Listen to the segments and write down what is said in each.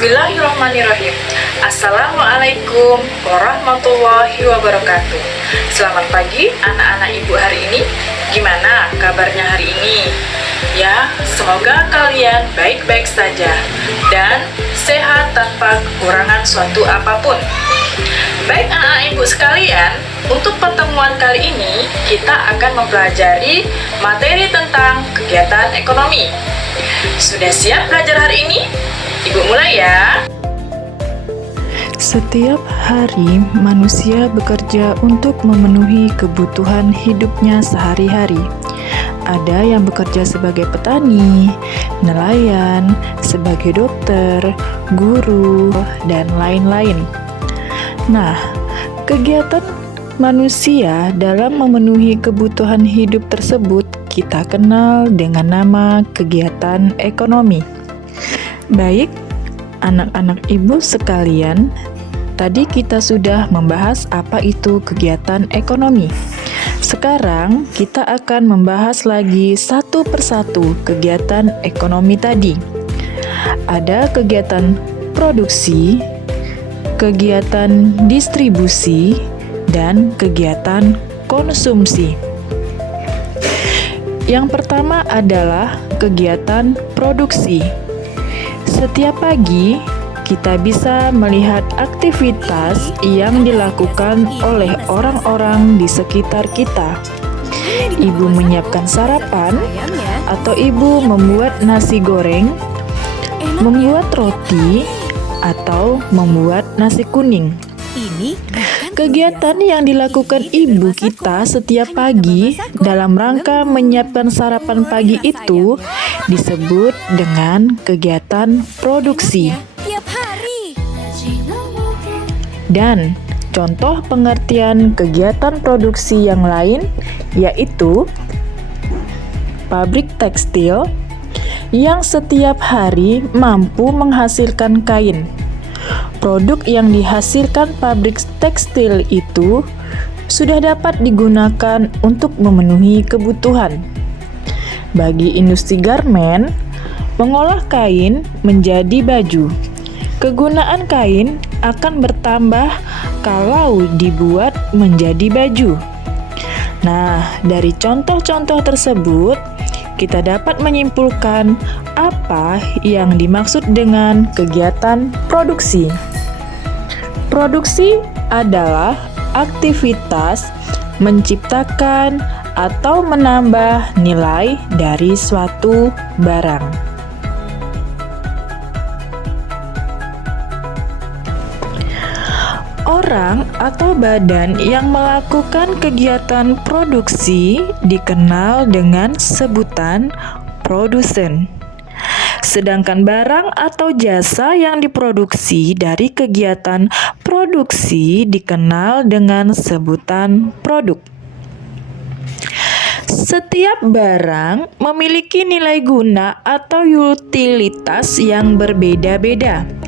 Bismillahirrahmanirrahim. Assalamualaikum warahmatullahi wabarakatuh. Selamat pagi anak-anak ibu hari ini. Gimana kabarnya hari ini? Ya, semoga kalian baik-baik saja dan sehat tanpa kekurangan suatu apapun. Baik anak-anak ibu sekalian, untuk pertemuan kali ini kita akan mempelajari materi tentang kegiatan ekonomi. Sudah siap belajar hari ini? Ibu mulai ya. Setiap hari manusia bekerja untuk memenuhi kebutuhan hidupnya sehari-hari. Ada yang bekerja sebagai petani, nelayan, sebagai dokter, guru, dan lain-lain. Nah, kegiatan manusia dalam memenuhi kebutuhan hidup tersebut kita kenal dengan nama kegiatan ekonomi. Baik, anak-anak ibu sekalian, tadi kita sudah membahas apa itu kegiatan ekonomi. Sekarang kita akan membahas lagi satu persatu kegiatan ekonomi tadi. Ada kegiatan produksi, kegiatan distribusi, dan kegiatan konsumsi. Yang pertama adalah kegiatan produksi. Setiap pagi, kita bisa melihat aktivitas yang dilakukan oleh orang-orang di sekitar kita. Ibu menyiapkan sarapan, atau ibu membuat nasi goreng, membuat roti, atau membuat nasi kuning. Kegiatan yang dilakukan ibu kita setiap pagi dalam rangka menyiapkan sarapan pagi itu disebut dengan kegiatan produksi. Dan contoh pengertian kegiatan produksi yang lain yaitu pabrik tekstil yang setiap hari mampu menghasilkan kain. Produk yang dihasilkan pabrik tekstil itu sudah dapat digunakan untuk memenuhi kebutuhan. Bagi industri garmen, mengolah kain menjadi baju. Kegunaan kain akan bertambah kalau dibuat menjadi baju. Nah, dari contoh-contoh tersebut, kita dapat menyimpulkan apa yang dimaksud dengan kegiatan produksi. Produksi adalah aktivitas menciptakan atau menambah nilai dari suatu barang. Orang atau badan yang melakukan kegiatan produksi dikenal dengan sebutan produsen. Sedangkan barang atau jasa yang diproduksi dari kegiatan produksi dikenal dengan sebutan produk. Setiap barang memiliki nilai guna atau utilitas yang berbeda-beda.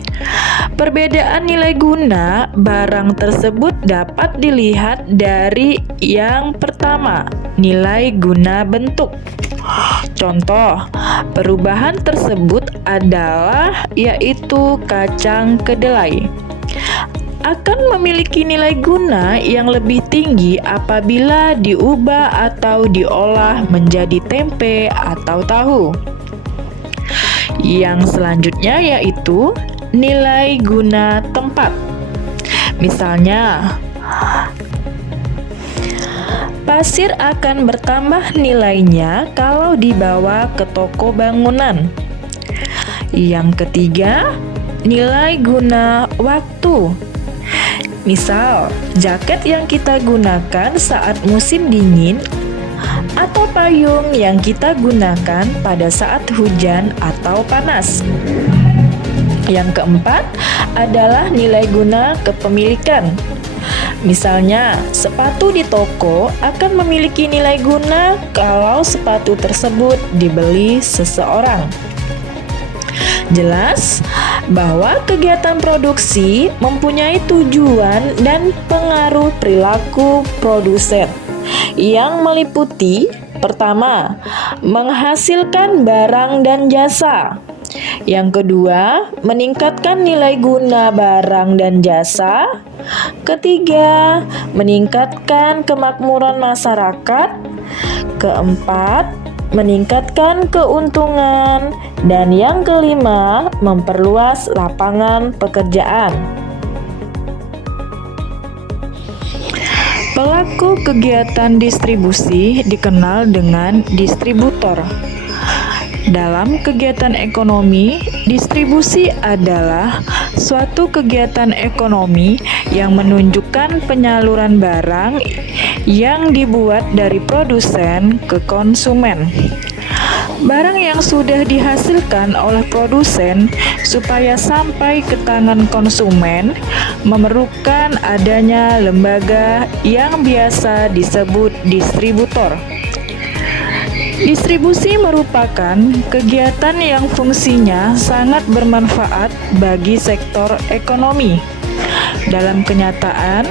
Perbedaan nilai guna barang tersebut dapat dilihat dari yang pertama, nilai guna bentuk. Contoh, perubahan tersebut adalah yaitu kacang kedelai akan memiliki nilai guna yang lebih tinggi apabila diubah atau diolah menjadi tempe atau tahu. Yang selanjutnya yaitu nilai guna tempat. Misalnya, pasir akan bertambah nilainya kalau dibawa ke toko bangunan. Yang ketiga, nilai guna waktu. Misal, jaket yang kita gunakan saat musim dingin atau payung yang kita gunakan pada saat hujan atau panas. Yang keempat adalah nilai guna kepemilikan. Misalnya, sepatu di toko akan memiliki nilai guna kalau sepatu tersebut dibeli seseorang. Jelas bahwa kegiatan produksi mempunyai tujuan dan pengaruh perilaku produsen yang meliputi pertama, menghasilkan barang dan jasa. Yang kedua, meningkatkan nilai guna barang dan jasa. Ketiga, meningkatkan kemakmuran masyarakat. Keempat, meningkatkan keuntungan. Dan yang kelima, memperluas lapangan pekerjaan. Pelaku kegiatan distribusi dikenal dengan distributor. Dalam kegiatan ekonomi, distribusi adalah suatu kegiatan ekonomi yang menunjukkan penyaluran barang yang dibuat dari produsen ke konsumen. Barang yang sudah dihasilkan oleh produsen supaya sampai ke tangan konsumen memerlukan adanya lembaga yang biasa disebut distributor. Distribusi merupakan kegiatan yang fungsinya sangat bermanfaat bagi sektor ekonomi. Dalam kenyataan,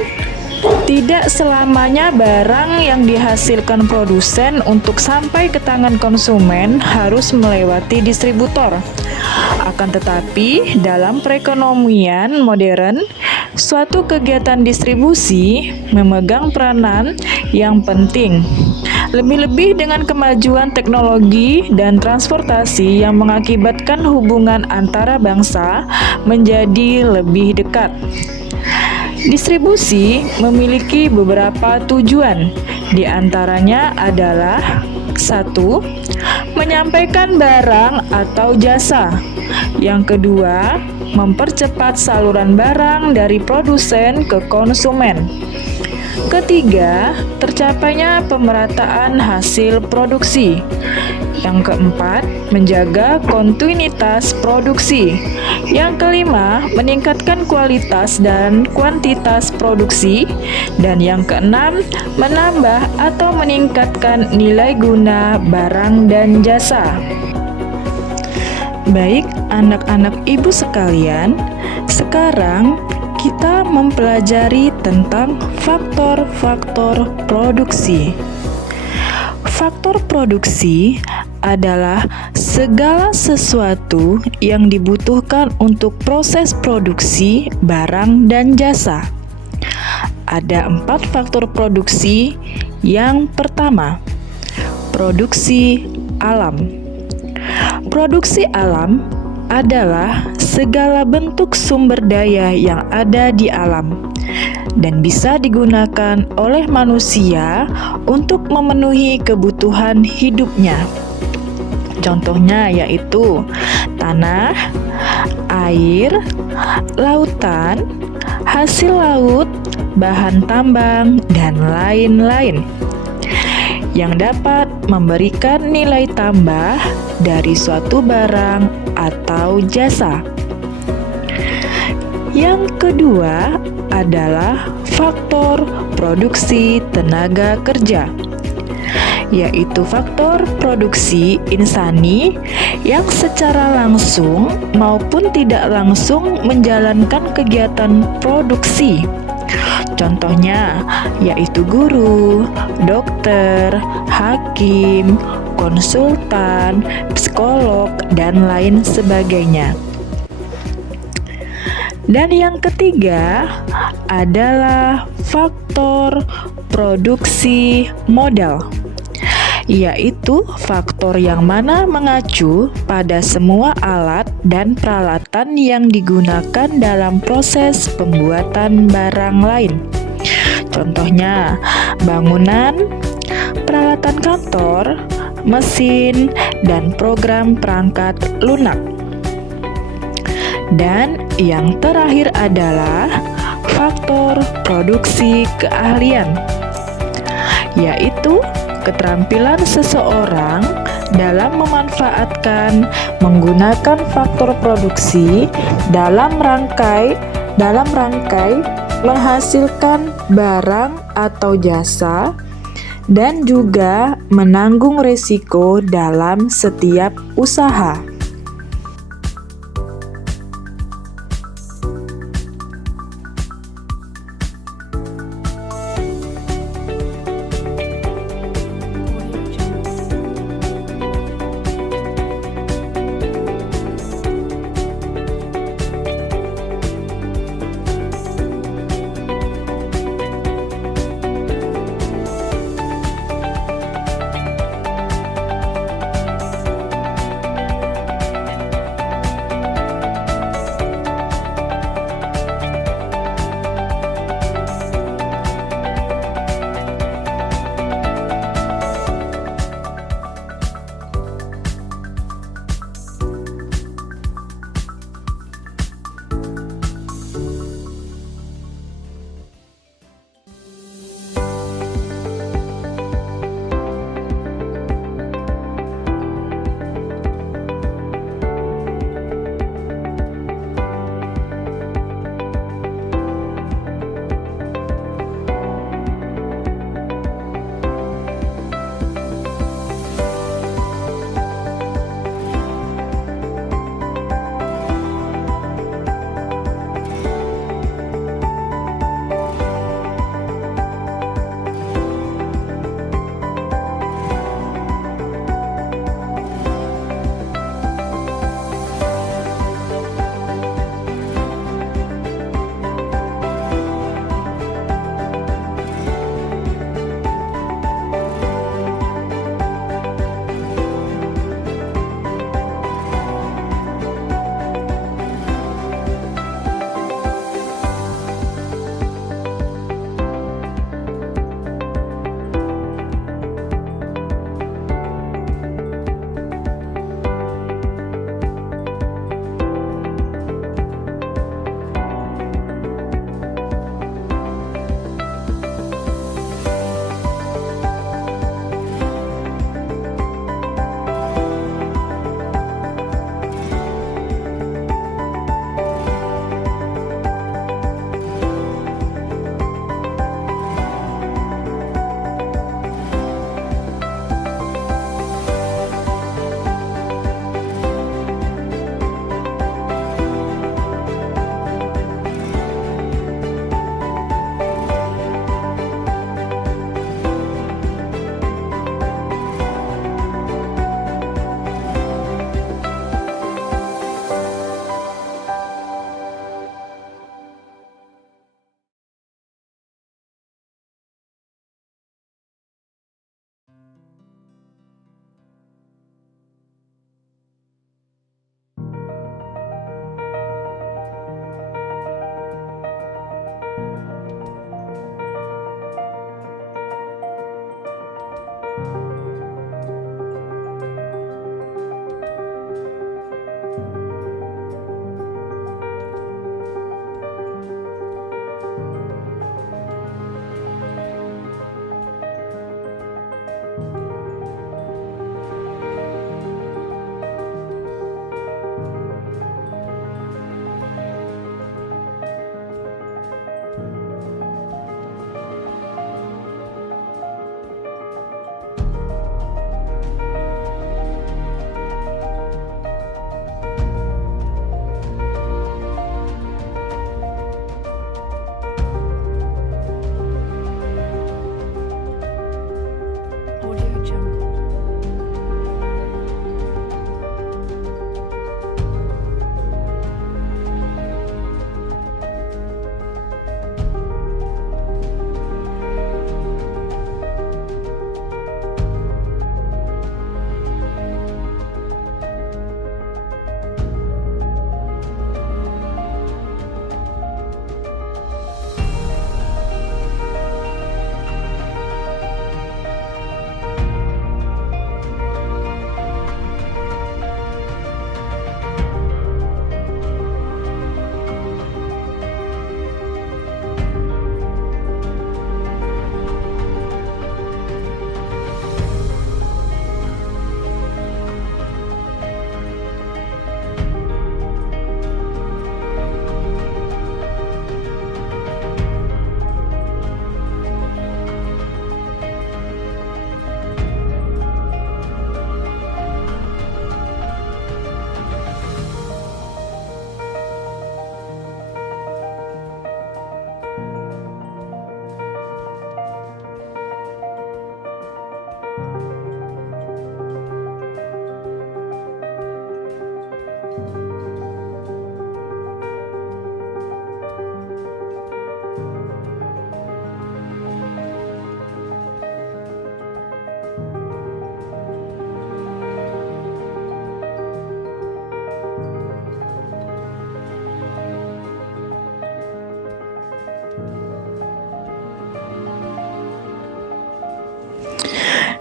tidak selamanya barang yang dihasilkan produsen untuk sampai ke tangan konsumen harus melewati distributor. Akan tetapi, dalam perekonomian modern, suatu kegiatan distribusi memegang peranan yang penting. Lebih-lebih dengan kemajuan teknologi dan transportasi yang mengakibatkan hubungan antara bangsa menjadi lebih dekat. Distribusi memiliki beberapa tujuan, di antaranya adalah 1. Menyampaikan barang atau jasa. Yang kedua, mempercepat saluran barang dari produsen ke konsumen. Ketiga, tercapainya pemerataan hasil produksi. Yang keempat, menjaga kontinuitas produksi. Yang kelima, meningkatkan kualitas dan kuantitas produksi. Dan yang keenam, menambah atau meningkatkan nilai guna barang dan jasa. Baik, anak-anak ibu sekalian, sekarang kita mempelajari tentang faktor-faktor produksi. Faktor produksi adalah segala sesuatu yang dibutuhkan untuk proses produksi barang dan jasa. Ada 4 faktor produksi. Yang pertama, produksi alam. Produksi alam adalah segala bentuk sumber daya yang ada di alam dan bisa digunakan oleh manusia untuk memenuhi kebutuhan hidupnya. Contohnya yaitu tanah, air, lautan, hasil laut, bahan tambang, dan lain-lain yang dapat memberikan nilai tambah dari suatu barang atau jasa. Yang kedua adalah faktor produksi tenaga kerja, yaitu faktor produksi insani yang secara langsung maupun tidak langsung menjalankan kegiatan produksi. Contohnya yaitu guru, dokter, hakim, konsultan, psikolog, dan lain sebagainya. Dan yang ketiga adalah faktor produksi modal, yaitu faktor yang mana mengacu pada semua alat dan peralatan yang digunakan dalam proses pembuatan barang lain. Contohnya, bangunan, peralatan kantor, mesin, dan program perangkat lunak. Dan yang terakhir adalah faktor produksi keahlian, yaitu keterampilan seseorang dalam memanfaatkan menggunakan faktor produksi dalam rangkai menghasilkan barang atau jasa dan juga menanggung risiko dalam setiap usaha.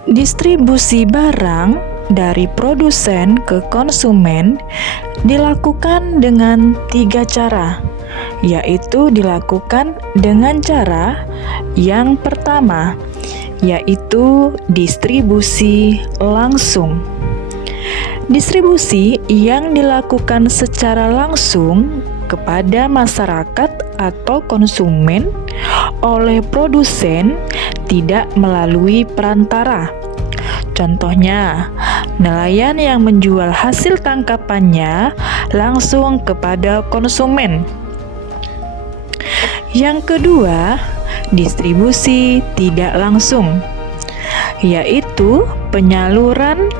Distribusi barang dari produsen ke konsumen dilakukan dengan 3 cara, yaitu dilakukan dengan cara yang pertama, yaitu distribusi langsung. Distribusi yang dilakukan secara langsung kepada masyarakat atau konsumen oleh produsen tidak melalui perantara. Contohnya, nelayan yang menjual hasil tangkapannya langsung kepada konsumen. Yang kedua, distribusi tidak langsung, yaitu penyaluran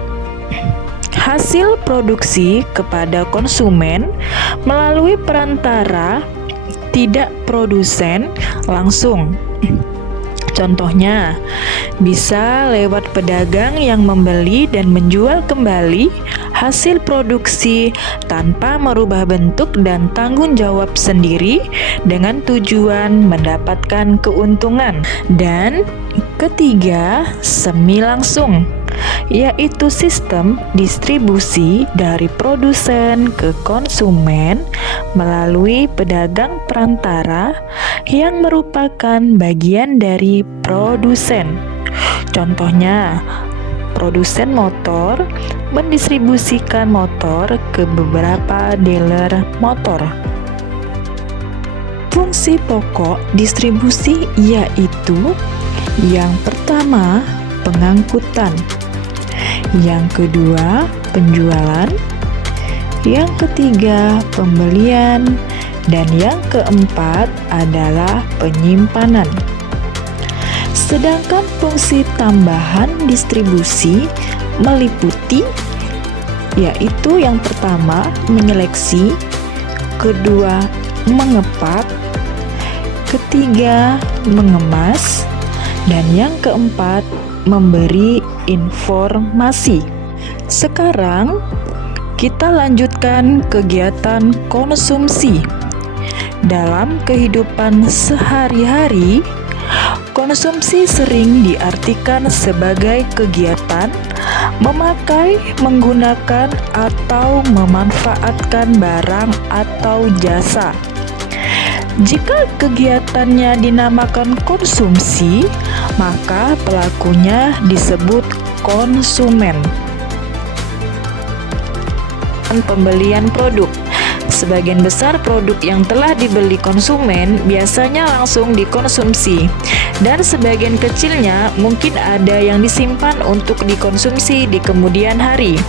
hasil produksi kepada konsumen melalui perantara tidak produsen langsung. Contohnya, bisa lewat pedagang yang membeli dan menjual kembali hasil produksi tanpa merubah bentuk dan tanggung jawab sendiri dengan tujuan mendapatkan keuntungan. Dan ketiga, semi langsung, yaitu sistem distribusi dari produsen ke konsumen melalui pedagang perantara yang merupakan bagian dari produsen. Contohnya, produsen motor mendistribusikan motor ke beberapa dealer motor. Fungsi pokok distribusi yaitu yang pertama, pengangkutan, yang kedua, penjualan, yang ketiga, pembelian, dan yang keempat adalah penyimpanan. Sedangkan fungsi tambahan distribusi meliputi yaitu yang pertama, menyeleksi, kedua, mengepak, ketiga, mengemas, dan yang keempat, memberi informasi. Sekarang kita lanjutkan kegiatan konsumsi. Dalam kehidupan sehari-hari, konsumsi sering diartikan sebagai kegiatan memakai, menggunakan, atau memanfaatkan barang atau jasa. Jika kegiatannya dinamakan konsumsi, maka pelakunya disebut konsumen. Pembelian produk. Sebagian besar produk yang telah dibeli konsumen biasanya langsung dikonsumsi, dan sebagian kecilnya mungkin ada yang disimpan untuk dikonsumsi di kemudian hari.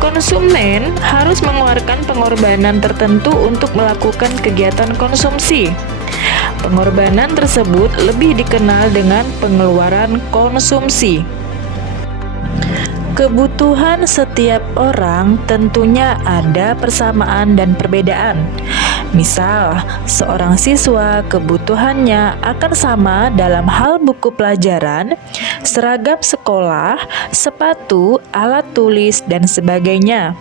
Konsumen harus mengeluarkan pengorbanan tertentu untuk melakukan kegiatan konsumsi. Pengorbanan tersebut lebih dikenal dengan pengeluaran konsumsi. Kebutuhan setiap orang tentunya ada persamaan dan perbedaan. Misal, seorang siswa kebutuhannya akan sama dalam hal buku pelajaran, seragam sekolah, sepatu, alat tulis, dan sebagainya.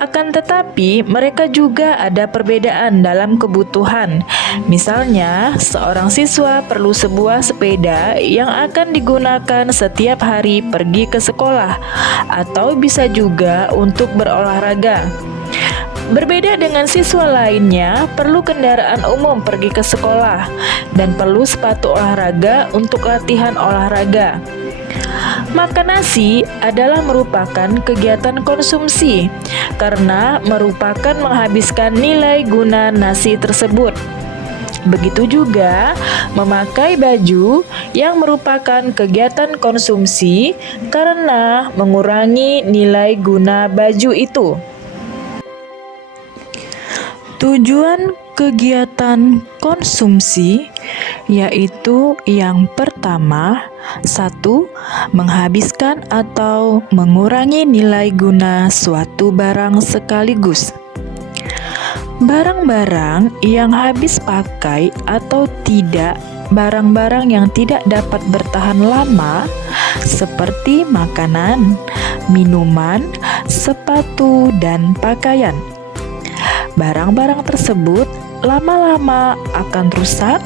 Akan tetapi, mereka juga ada perbedaan dalam kebutuhan. Misalnya, seorang siswa perlu sebuah sepeda yang akan digunakan setiap hari pergi ke sekolah, atau bisa juga untuk berolahraga. Berbeda dengan siswa lainnya, perlu kendaraan umum pergi ke sekolah, dan perlu sepatu olahraga untuk latihan olahraga. Makan nasi adalah merupakan kegiatan konsumsi karena merupakan menghabiskan nilai guna nasi tersebut. Begitu juga memakai baju yang merupakan kegiatan konsumsi karena mengurangi nilai guna baju itu. Tujuan kegiatan konsumsi yaitu yang pertama, 1. Menghabiskan atau mengurangi nilai guna suatu barang sekaligus. Barang-barang yang habis pakai atau tidak, barang-barang yang tidak dapat bertahan lama seperti makanan, minuman, sepatu, dan pakaian. Barang-barang tersebut lama-lama akan rusak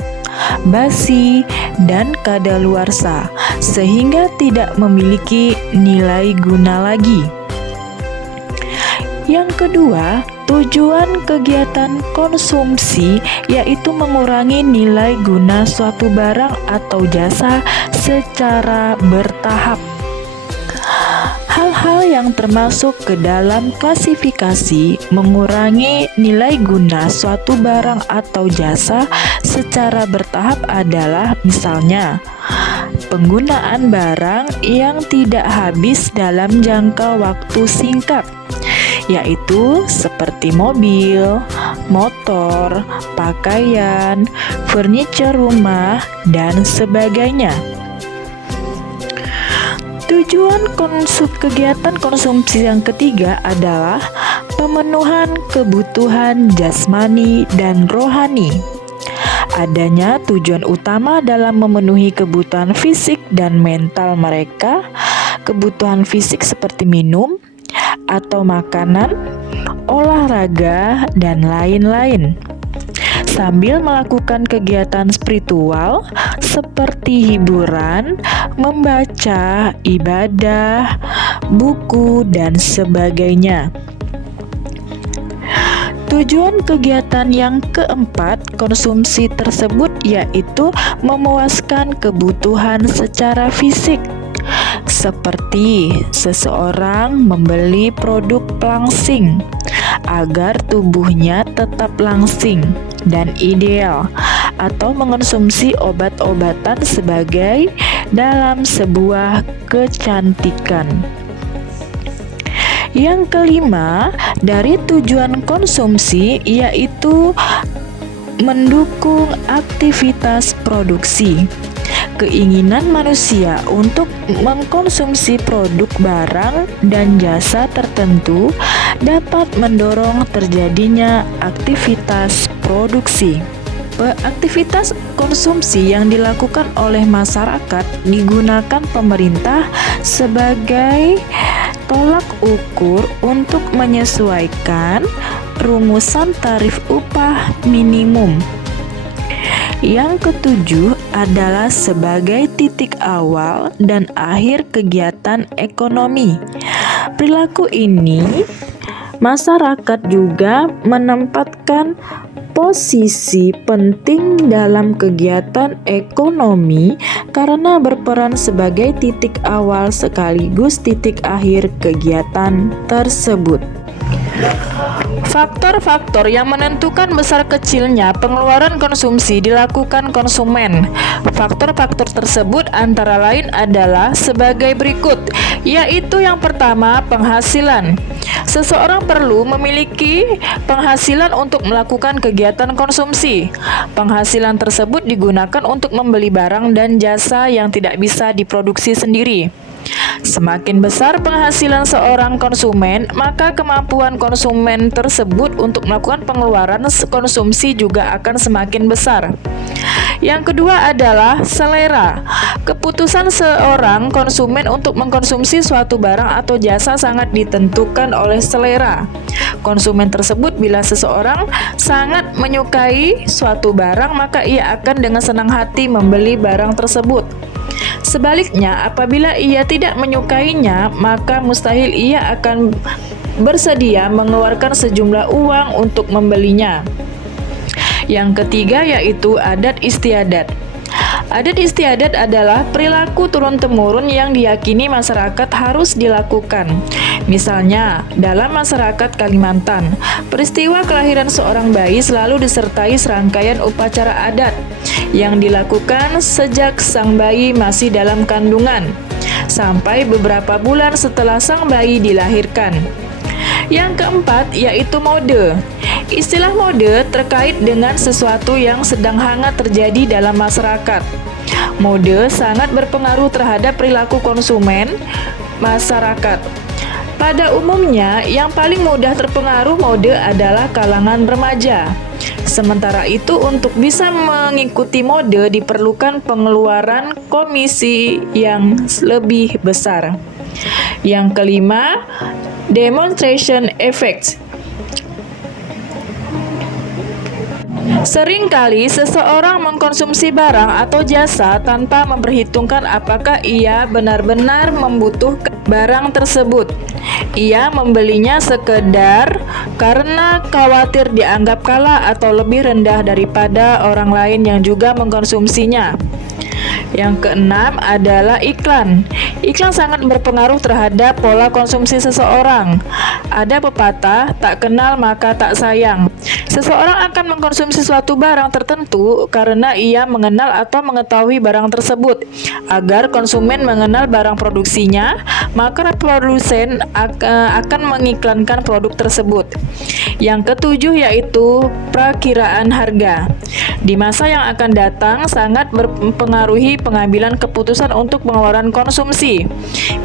basi, dan kadaluarsa, sehingga tidak memiliki nilai guna lagi. Yang kedua, tujuan kegiatan konsumsi yaitu mengurangi nilai guna suatu barang atau jasa secara bertahap. Hal-hal yang termasuk ke dalam klasifikasi mengurangi nilai guna suatu barang atau jasa secara bertahap adalah misalnya penggunaan barang yang tidak habis dalam jangka waktu singkat, yaitu seperti mobil, motor, pakaian, furniture rumah, dan sebagainya. Tujuan kegiatan konsumsi yang ketiga adalah pemenuhan kebutuhan jasmani dan rohani. Adanya tujuan utama dalam memenuhi kebutuhan fisik dan mental mereka, kebutuhan fisik seperti minum atau makanan, olahraga, dan lain-lain, sambil melakukan kegiatan spiritual seperti hiburan, membaca, ibadah, buku, dan sebagainya. Tujuan kegiatan yang keempat konsumsi tersebut yaitu memuaskan kebutuhan secara fisik, seperti seseorang membeli produk pelangsing agar tubuhnya tetap langsing dan ideal, atau mengonsumsi obat-obatan sebagai dalam sebuah kecantikan. Yang kelima, dari tujuan konsumsi yaitu mendukung aktivitas produksi. Keinginan manusia untuk mengkonsumsi produk barang dan jasa tertentu dapat mendorong terjadinya aktivitas produksi. Aktivitas konsumsi yang dilakukan oleh masyarakat digunakan pemerintah sebagai tolak ukur untuk menyesuaikan rumusan tarif upah minimum. Yang ketujuh adalah sebagai titik awal dan akhir kegiatan ekonomi. Perilaku ini, masyarakat juga menempatkan posisi penting dalam kegiatan ekonomi karena berperan sebagai titik awal sekaligus titik akhir kegiatan tersebut. Faktor-faktor yang menentukan besar kecilnya pengeluaran konsumsi dilakukan konsumen. Faktor-faktor tersebut antara lain adalah sebagai berikut, yaitu yang pertama, penghasilan. Seseorang perlu memiliki penghasilan untuk melakukan kegiatan konsumsi. Penghasilan tersebut digunakan untuk membeli barang dan jasa yang tidak bisa diproduksi sendiri. Semakin besar penghasilan seorang konsumen, maka kemampuan konsumen tersebut untuk melakukan pengeluaran konsumsi juga akan semakin besar. Yang kedua adalah selera. Keputusan seorang konsumen untuk mengkonsumsi suatu barang atau jasa sangat ditentukan oleh selera konsumen tersebut. Bila seseorang sangat menyukai suatu barang, maka ia akan dengan senang hati membeli barang tersebut. Sebaliknya, apabila ia tidak menyukainya, maka mustahil ia akan bersedia mengeluarkan sejumlah uang untuk membelinya. Yang ketiga yaitu adat istiadat. Adat istiadat adalah perilaku turun-temurun yang diyakini masyarakat harus dilakukan. Misalnya, dalam masyarakat Kalimantan, peristiwa kelahiran seorang bayi selalu disertai serangkaian upacara adat yang dilakukan sejak sang bayi masih dalam kandungan sampai beberapa bulan setelah sang bayi dilahirkan. Yang keempat yaitu mode. Istilah mode terkait dengan sesuatu yang sedang hangat terjadi dalam masyarakat. Mode sangat berpengaruh terhadap perilaku konsumen masyarakat. Pada umumnya, yang paling mudah terpengaruh mode adalah kalangan remaja. Sementara itu, untuk bisa mengikuti mode diperlukan pengeluaran komisi yang lebih besar. Yang kelima, demonstration effects. Seringkali seseorang mengkonsumsi barang atau jasa tanpa memperhitungkan apakah ia benar-benar membutuhkan barang tersebut. Ia membelinya sekedar karena khawatir dianggap kalah atau lebih rendah daripada orang lain yang juga mengkonsumsinya. Yang keenam adalah iklan. Iklan sangat berpengaruh terhadap pola konsumsi seseorang. Ada pepatah, tak kenal maka tak sayang. Seseorang akan mengkonsumsi suatu barang tertentu karena ia mengenal atau mengetahui barang tersebut. Agar konsumen mengenal barang produksinya, maka produsen akan mengiklankan produk tersebut. Yang ketujuh yaitu perakiraan harga. Di masa yang akan datang sangat mempengaruhi pengambilan keputusan untuk pengeluaran konsumsi.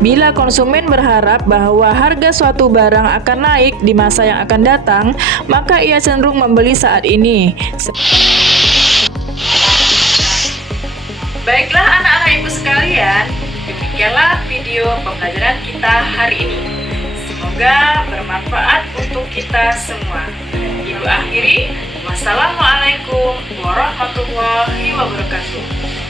Bila konsumen berharap bahwa harga suatu barang akan naik di masa yang akan datang, maka ia cenderung membeli saat ini. Baiklah anak-anak ibu sekalian, demikianlah video pembelajaran kita hari ini. Semoga bermanfaat untuk kita semua. Ibu akhiri, wassalamualaikum warahmatullahi wabarakatuh.